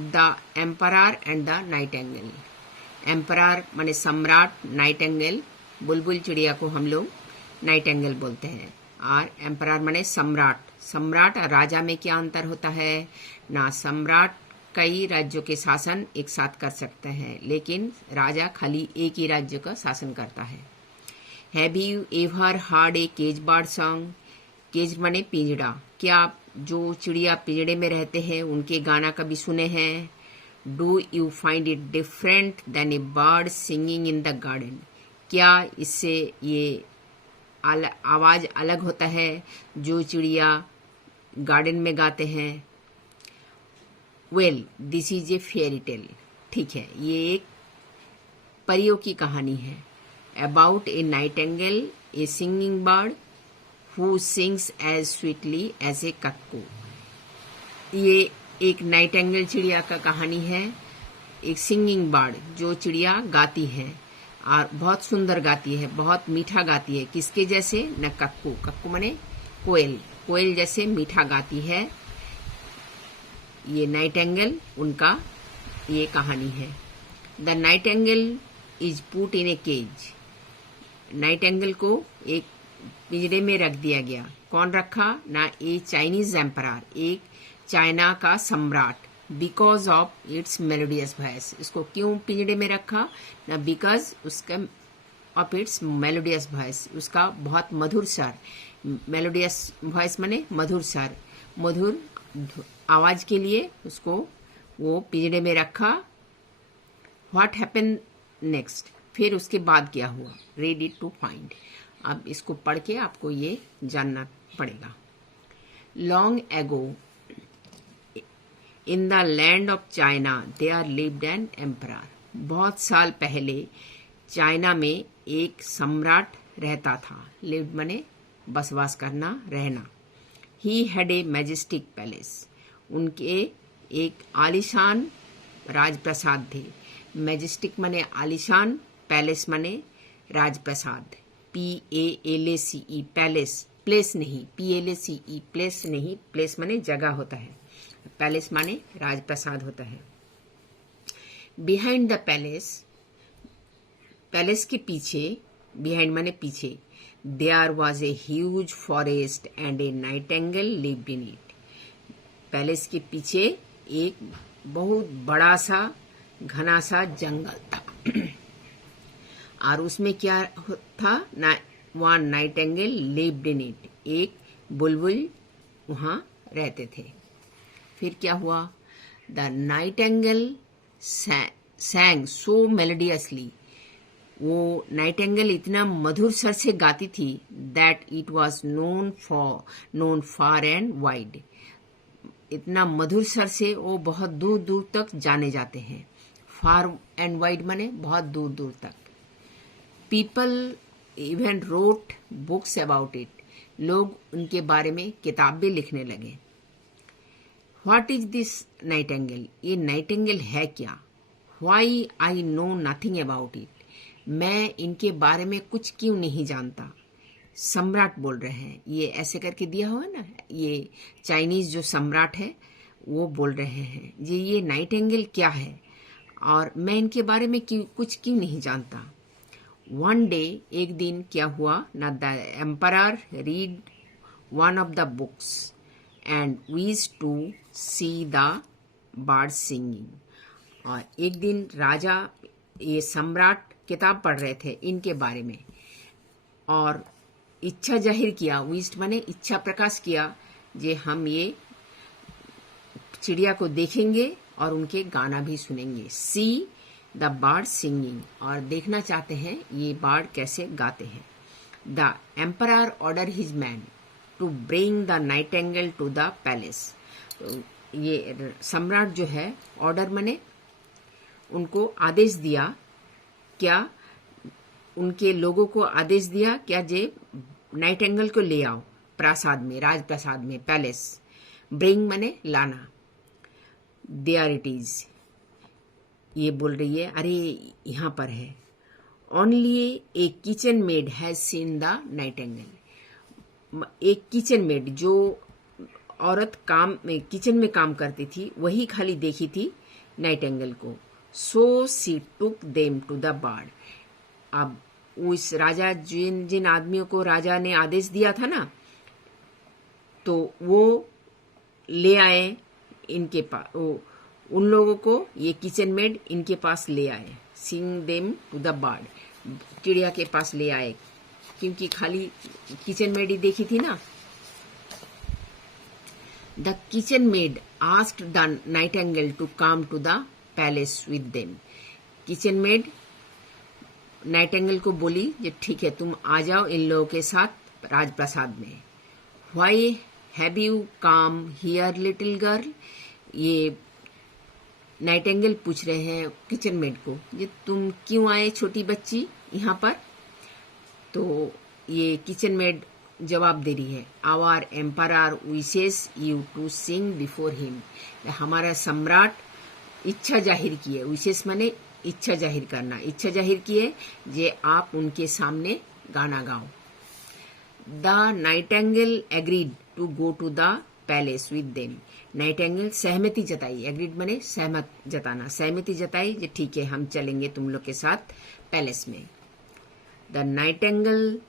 The emperor and the Nightingale. Emperor माने सम्राट, Nightingale बुलबुल चिड़िया को हम लोग नाइटेंगेल बोलते हैं। और एम्परर माने सम्राट। सम्राट और राजा में क्या अंतर होता है ना? सम्राट कई राज्यों के शासन एक साथ कर सकते हैं, लेकिन राजा खाली एक ही राज्य का शासन करता है। Have you ever heard a cage bird song? Cage माने पिंजड़ा। क्या आप जो चिड़िया पिंजड़े में रहते हैं उनके गाना कभी सुने हैं? Do you find it different than a bird singing in the garden? क्या इससे ये आवाज अलग होता है जो चिड़िया गार्डन में गाते हैं? Well, this is a fairy tale. ठीक है, ये एक परियों की कहानी है। About a nightingale, a singing bird who sings as sweetly as a cuckoo. ये एक नाइटेंगेल चिड़िया का कहानी है, एक सिंगिंग बर्ड जो चिड़िया गाती है और बहुत सुंदर गाती है, बहुत मीठा गाती है। किसके जैसे? न कक्कू। कक्कू माने कोयल। कोयल जैसे मीठा गाती है। ये नाइटेंगेल, उनका ये कहानी है। The nightingale is put in a cage. Nightingale को एक पिंजरे में रख दिया गया। कौन रखा ना? ए चाइनीज एम्परर, एक चाइना का सम्राट। Because of its melodious voice. इसको क्यों पिंजरे में रखा ना? बिकॉज उसका ऑफ इट्स मेलोडियस वॉइस, उसका बहुत मधुर स्वर। मेलोडियस वॉइस माने मधुर स्वर, मधुर आवाज के लिए उसको वो पिंजरे में रखा। What happen next? फिर उसके बाद क्या हुआ? Read it to find. अब इसको पढ़ के आपको ये जानना पड़ेगा। Long ago in the land of China there lived an emperor. बहुत साल पहले चाइना में एक सम्राट रहता था। लिव्ड माने बसवास करना, रहना। He had a majestic palace. उनके एक आलीशान राजप्रसाद थे। मैजेस्टिक माने आलीशान, पैलेस माने राजप्रसाद। PALACE पैलेस, प्लेस नहीं। PLACE प्लेस नहीं, प्लेस माने जगह होता है, पैलेस माने राजप्रसाद होता है। बिहाइंड द पैलेस, पैलेस के पीछे, बिहाइंड माने पीछे, there was a huge forest and a nightingale lived in it. Palace के पीछे एक बहुत बड़ा सा घना सा जंगल था और उसमें क्या था ना? One Nightingale lived in it. एक बुलबुल वहां रहते थे। फिर क्या हुआ? The Nightingale सैंग so melodiously. वो नाइटेंगेल इतना मधुर स्वर से गाती थी that it was known far and wide. इतना मधुर स्वर से वो बहुत दूर दूर तक जाने जाते हैं। फार एंड वाइड माने बहुत दूर दूर तक। People even wrote books about it. लोग उनके बारे में किताब भी लिखने लगे। What is this nightingale? ये नाइटेंगेल है क्या? Why I know nothing about it. मैं इनके बारे में कुछ क्यों नहीं जानता? सम्राट बोल रहे हैं, ये ऐसे करके दिया हुआ है ना, ये चाइनीज जो सम्राट है वो बोल रहे हैं जी ये नाइटेंगेल क्या है और मैं इनके बारे में कुछ क्यों नहीं जानता। वन डे, एक दिन क्या हुआ ना? The emperor read one of the books and wishes to see the bird singing. और एक दिन राजा, ये सम्राट किताब पढ़ रहे थे इनके बारे में और इच्छा जाहिर किया। विस्ट माने इच्छा प्रकाश किया जे हम ये चिड़िया को देखेंगे और उनके गाना भी सुनेंगे। सी द बर्ड सिंगिंग, और देखना चाहते हैं ये बर्ड कैसे गाते हैं। The emperor order his man to bring the nightingale to the palace. ये सम्राट जो है, ऑर्डर माने उनको आदेश दिया, क्या उनके लोगों को आदेश दिया क्या जे नाइटेंगेल को ले आओ प्रासाद में, राजप्रसाद में, पैलेस। ब्रिंग माने लाना। देयर इट इज, ये बोल रही है अरे यहाँ पर है। Only A kitchen made has seen the Nightingale. एक किचन मेड, जो औरत काम में किचन में काम करती थी, वही खाली देखी थी नाइटेंगल को। So she took them to the bird. अब उस राजा जिन जिन आदमियों को राजा ने आदेश दिया था ना, तो वो ले आए इनके पास, उन लोगों को ये किचन मेड इनके पास ले आए। सिंग देम टू द बर्ड, चिड़िया के पास ले आए, क्योंकि खाली किचन मेड ही देखी थी ना। The kitchen maid asked the nightingale to come to the palace with them. Kitchen maid nightingale को बोली कि ठीक है, तुम आ जाओ इन लोगों के साथ राजप्रासाद में। Why have you come here little girl? ये नाइटेंगल पूछ रहे हैं किचन मेड को, ये तुम क्यों आए छोटी बच्ची यहाँ पर? तो ये किचन मेड जवाब दे रही है, our emperor wishes you to sing before him. हमारा सम्राट इच्छा जाहिर किए, विशेष माने इच्छा जाहिर करना, इच्छा जाहिर किए जे आप उनके सामने गाना गाओ। The nightingale agreed to go to the palace with them. Nightingale सहमति जताई, एग्रीड माने सहमत जताना, सहमति जताई कि ठीक है, हम चलेंगे तुम लोग के साथ पैलेस में। The Nightingale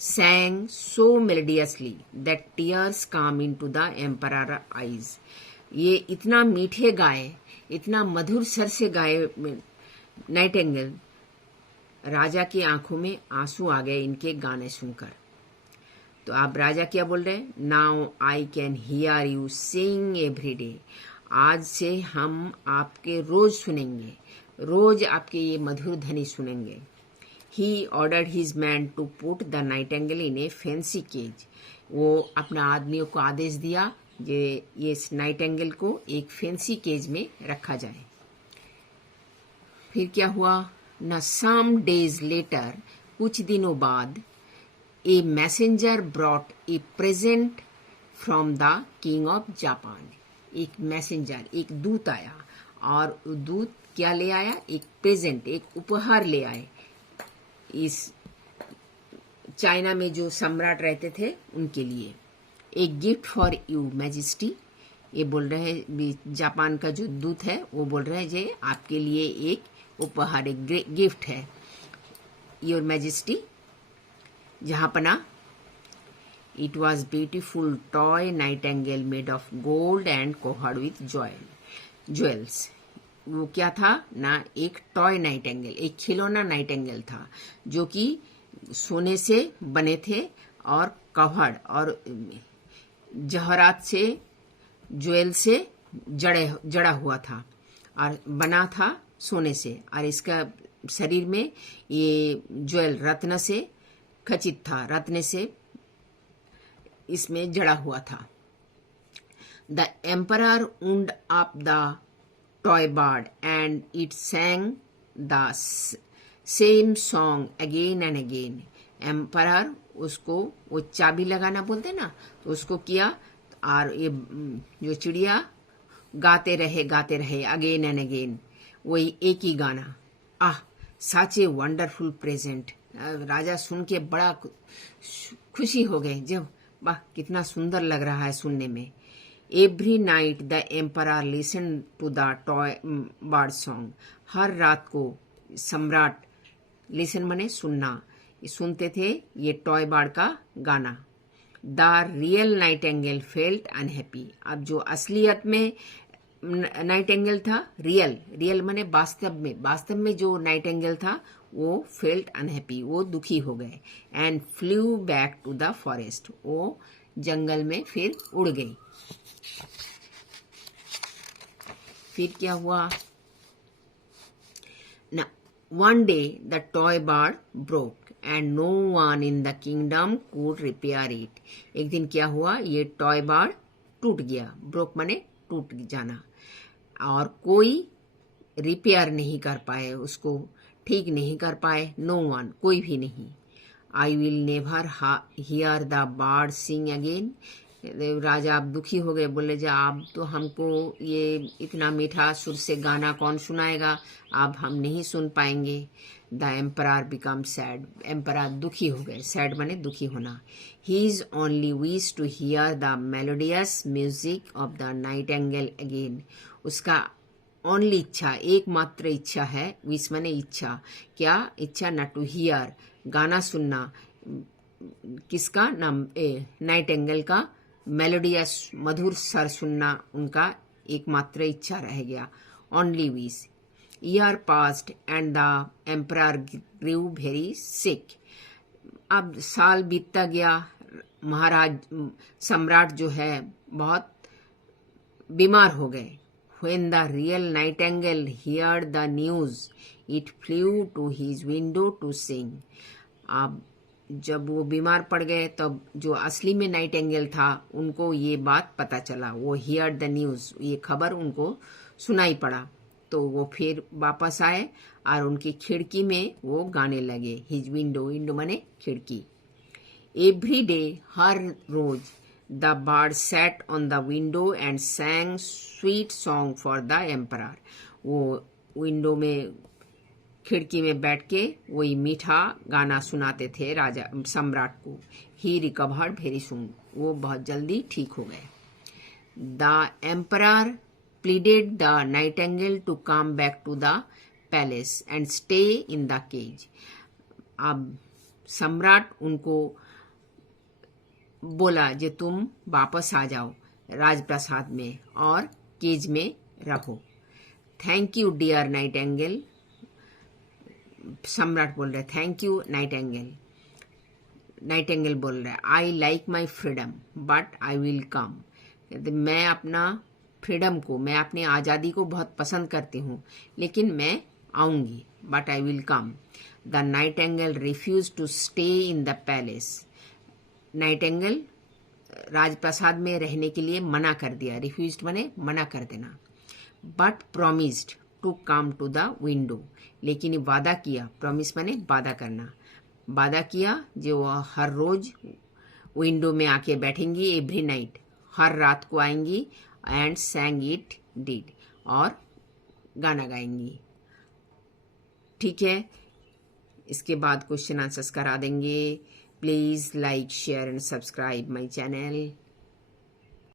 sang so melodiously that tears came into the emperor's eyes। ये इतना मीठे गाए, इतना मधुर स्वर से गाए नाइटेंगल, राजा की आंखों में आंसू आ गए इनके गाने सुनकर। तो आप राजा क्या बोल रहे हैं? Now I can hear you sing every day. आज से हम आपके रोज सुनेंगे, रोज आपके ये मधुर ध्वनि सुनेंगे। He ordered his man to put the nightingale in a fancy cage। वो अपना आदमियों को आदेश दिया कि ये नाइटेंगल को एक फैंसी केज में रखा जाए। फिर क्या हुआ ना, some days later, कुछ दिनों बाद, a messenger brought a present from the king of Japan। एक मैसेंजर, एक दूत आया, और दूत क्या ले आया? एक प्रेजेंट, एक उपहार ले आए इस चाइना में जो सम्राट रहते थे उनके लिए। एक गिफ्ट फॉर यू मैजेस्टी। ये बोल रहे हैं, जापान का जो दूत है वो बोल रहे हैं जे आपके लिए एक उपहार, एक गिफ्ट है, योर मैजेस्टी जहांपना। It was beautiful toy nightingale made of gold and covered with jewels. वो क्या था ना, एक टॉय नाइटेंगल, एक खिलौना नाइटेंगल था जो कि सोने से बने थे और कवर्ड और जवाहरात से, ज्वेल से जड़ा हुआ था और बना था सोने से, और इसका शरीर में ये ज्वेल रत्न से खचित था, रत्न से इसमें जड़ा हुआ था। The emperor wound up the toy bird and it sang the same song again and again। Emperor उसको, वो चाबी लगाना बोलते ना, तो उसको किया, और ये जो चिड़िया गाते रहे अगेन एंड अगेन, वही एक ही गाना। सच ए वंडरफुल प्रेजेंट। राजा सुन के बड़ा खुशी हो गए, जब वाह कितना सुंदर लग रहा है सुनने में। Every night the emperor listened to the toy bird song। हर रात को सम्राट, लिसन मने सुनना, सुनते थे ये टॉय बर्ड का गाना। The real Nightingale felt unhappy. अब जो असलियत में नाइटेंगल था, रियल मने वास्तव में जो नाइटेंगल था वो फेल्ट अनहैप्पी, वो दुखी हो गए। And flew back to the forest, वो जंगल में फिर उड़ गई। फिर क्या हुआ ना, one day the toy bird broke and no one in the kingdom could repair it. एक दिन क्या हुआ, ये टॉय बर्ड टूट गया, ब्रोक माने टूट जाना, और कोई रिपेयर नहीं कर पाए, उसको ठीक नहीं कर पाए। नो वन, कोई भी नहीं। I will never hear the bird sing again. राजा आप दुखी हो गए, बोले जा आप तो हमको ये इतना मीठा सुर से गाना कौन सुनाएगा, अब हम नहीं सुन पाएंगे। The emperor become sad. Emperor दुखी हो गए, सैड माने दुखी होना। His only wish to hear the melodious music of the nightingale again। उसका ओनली इच्छा, एकमात्र इच्छा है, विश माने इच्छा, क्या इच्छा, ना टू हियर, गाना सुनना, किसका, नाइटिंगेल का मेलोडियस मधुर स्वर सुनना उनका एकमात्र इच्छा रह गया, only wish. Year passed and the emperor grew very sick. अब साल बीतता गया, महाराज सम्राट जो है बहुत बीमार हो गए। When the real nightingale heard the news, it flew to his window to sing. अब जब वो बीमार पड़ गए तब जो असली में नाइटिंगेल था उनको ये बात पता चला, वो हियर द न्यूज, ये खबर उनको सुनाई पड़ा, तो वो फिर वापस आए और उनकी खिड़की में वो गाने लगे। हिज विंडो, विंडो माने खिड़की। एवरी डे, हर रोज, the bird sat on the window and sang sweet song for the emperor. वो विंडो में, खिड़की में बैठ के वही मीठा गाना सुनाते थे राजा सम्राट को। ही रिकवर्ड वेरी सून, वो बहुत जल्दी ठीक हो गए। The emperor pleaded the nightingale to come back to the palace and stay in the cage. अब सम्राट उनको बोला जे तुम वापस आ जाओ राजप्रासाद में और केज में रहो। थैंक यू डियर नाइटिंगेल, सम्राट बोल रहे थैंक यू नाइटिंगेल। नाइटिंगेल बोल रहे I like my freedom but I will कम। मैं अपना फ्रीडम को, मैं अपनी आज़ादी को बहुत पसंद करती हूँ, लेकिन मैं आऊँगी, but I will come. The nightingale refuse to stay in the palace. Nightingale राजप्रासाद में रहने के लिए मना कर दिया, रिफ्यूज्ड माने मना कर देना। But promised to come to the window, लेकिन वादा किया, प्रॉमिस माने वादा करना, वादा किया जो हर रोज विंडो में आके बैठेंगी, एवरी नाइट, हर रात को आएंगी, एंड सैंग इट डिड, और गाना गाएंगी। ठीक है, इसके बाद क्वेश्चन आंसर्स करा देंगे। Please like, share and subscribe my channel.